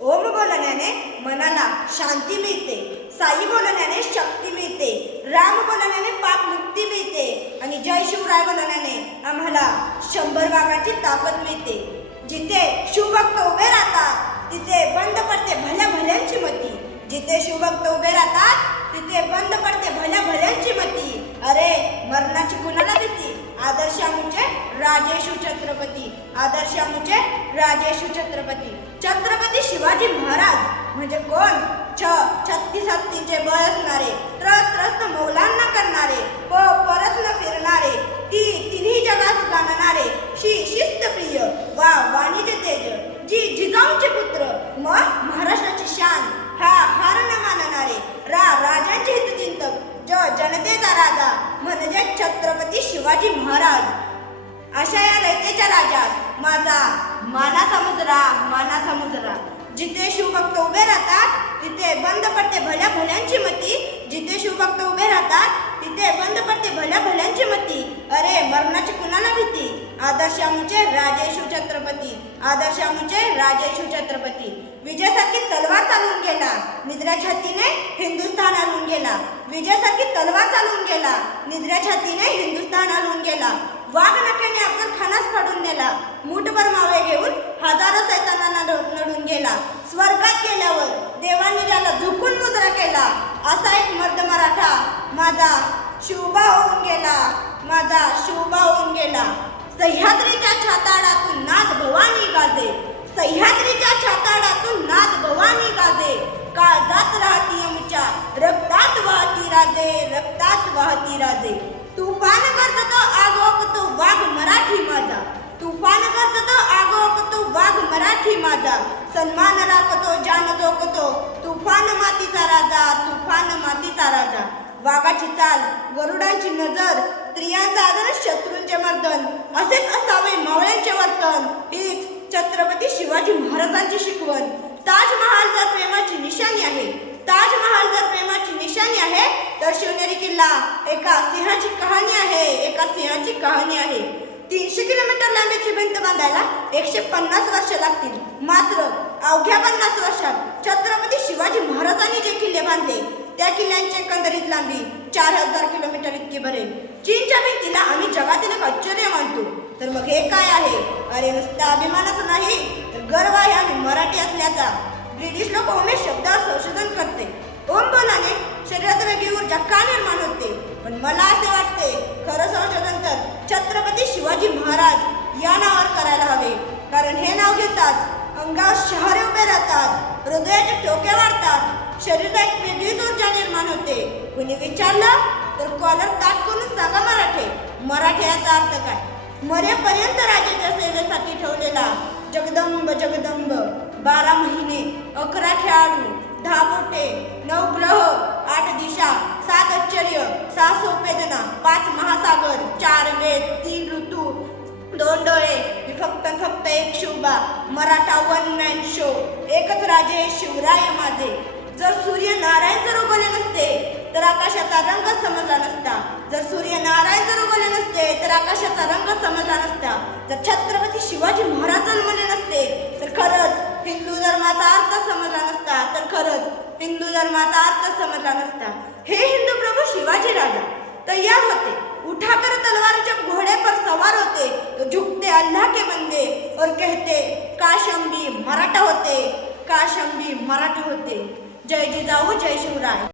ओम बोलण्याने मनाला शांती मिळते. साई बोलण्याने शक्ती मिळते. राम बोलण्याने पाप मुक्ती मिळते. आणि जय शिवराय बोलण्याने आम्हाला शंभर वाघाची ताकद मिळते. जिथे शिवभक्त उभे राहतात तिथे बंद पडते भल्या भल्यांची मती. जिथे शिवभक्त उभे राहतात तिथे बंद पडते भल्या भल्यांची मती. अरे मरणाची कुणाला भीती आदर्श आमचे राजेशू छत्रपती. आदर्श आमचे राजेशू छत्रपती. छत्रपती शिवाजी महाराज म्हणजे कोण? छ छत्तीस हत्तीचे बळ असणारे त्रस्त मौलांना करणारे प परत न फिरणारे ती तिन्ही जगात जाणणारे शी शिस्तप्रिय वा वाणीचे तेज जी जिजाऊंचे पुत्र म महाराष्ट्राची शान हा हार न मानणारे रा राजांचे हितचिंतक ज जनतेचा राजा म्हणजे छत्रपती शिवाजी महाराज. अशा या रयतेच्या राजास माझा मानाचा मुजरा मानाचा मुजरा जिथे शिवभक्त उभे राहतात तिथे बंद पडते भल्या भल्यांची मती. जिथे शिवभक्त उभे राहतात तिथे बंद पडते भल्या भल्यांची मती. अरे मरणाची कुणाला भीती? आदर्श आमुचे राजेशू छत्रपती. आदर्श आमुचे राजेशू छत्रपती. विजयासारखी तलवार चालून गेला. निद्रा छातीने हिंदुस्थान आणून गेला. विजयासारखी तलवार चालून गेला. निद्रा छातीने हिंदुस्थान आणून गेला. वाघ नख्याने आपण खानास फाडून नेला. मूठभर हजारो सैतानांना नडून लढून गेला. स्वर्गात गेल्यावर देवांनी त्याला झुकून मुजरा केला असा एक मर्द मराठा माझा शिवबा होऊन गेला. माझा शिवबा होऊन गेला. सह्याद्रीच्या छाताडातून नाद भवानी गाजे. सह्याद्रीच्या छाताडातून नाद भवानी गाजे. काळजात राहती आमच्या रक्तात वाहती राजे रक्तात वाहती राजे. तुफान करतो आगोकतो वाघ मराठी माझा. तुफान करतो तो आगो मराठी माझा. सन्मान राखतो जान जोखतो. तुफान मातीचा राजा तुफान मातीचा राजा. वाघाची चाल गरुडांची नजर स्त्रियांचा आदर शत्रूंचे मर्दन. असेच असावे मावळ्यांचे वर्तन. हीच छत्रपती शिवाजी महाराजांची शिकवण. ताजमहाल जर प्रेमाची निशाणी आहे ताजमहाल जर प्रेमाची निशाणी आहे तर शिवनेरी किल्ला एका सिंहाची कहाणी आहे एका सिंहाची कहाणी आहे. तीनशे किलोमीटर लांबीची भिंत बांधायला एकशे पन्नास वर्ष लागतील. मात्र अवघ्या पन्नास वर्षात छत्रपती शिवाजी महाराजांनी जे किल्ले बांधले त्या किल्ल्यांची एकंदरीत लांबी चार हजार किलोमीटर इतकी भरेल. चीनच्या भिंतीला आम्ही जगातील एक आश्चर्य मानतो. तर मग हे काय आहे? अरे नुसता अभिमानच नाही. तर गर्व आहे आम्ही मराठी असल्याचा. ब्रिटिश लोक उमेश शब्दावर संशोधन करते. ओम बोलाने शरीरात वेगळी ऊर्जा का निर्माण होते? पण मला असे वाटते खरं संशोधन तर छत्रपती शिवाजी महाराज या नावावर करायला हवे. कारण हे नाव घेताच अंगावर शहरे उभे राहतात हृदयाचे ठोके वाढतात शरीरात एक वेगळीच ऊर्जा निर्माण होते. कुणी विचारलं तर कॉलर ताट करून सांगा मराठे. मराठी याचा अर्थ काय? मरेपर्यंत राजाच्या सेवेसाठी ठेवलेला जगदंब जगदंब. बारा महिने अकरा खेळाडू दहा बोटे नऊ ग्रह आठ दिशा सात आश्चर्य सहा सोपेदना पाच महासागर चार वेद तीन ऋतू दोन डोळे मी फक्त फक्त एक Shivba Maratha one man show एकच राजे शिवराय माझे. जर सूर्य नारायण जर उगवले नसते तर आकाशाचा रंग समजला नसता. जर सूर्य नारायण जर उगवले नसते तर आकाशाचा रंग समजला नसता. जर छत्रपती शिवाजी महाराज जन्मले नसते तर खरंच हिंदू धर्माचा अर्थ समजला नसता. तर खरंच हिंदू धर्माचा अर्थ समजला नसता. हे हिंदू प्रभू शिवाजी राजा तैयार होते. उठाकर तलवार जब घोड़े पर सवार होते तो झुकते अल्लाह के बंदे और कहते काश हम भी मराठा होते काश हम भी मराठा होते. जय जिजाऊ जय शिवराय.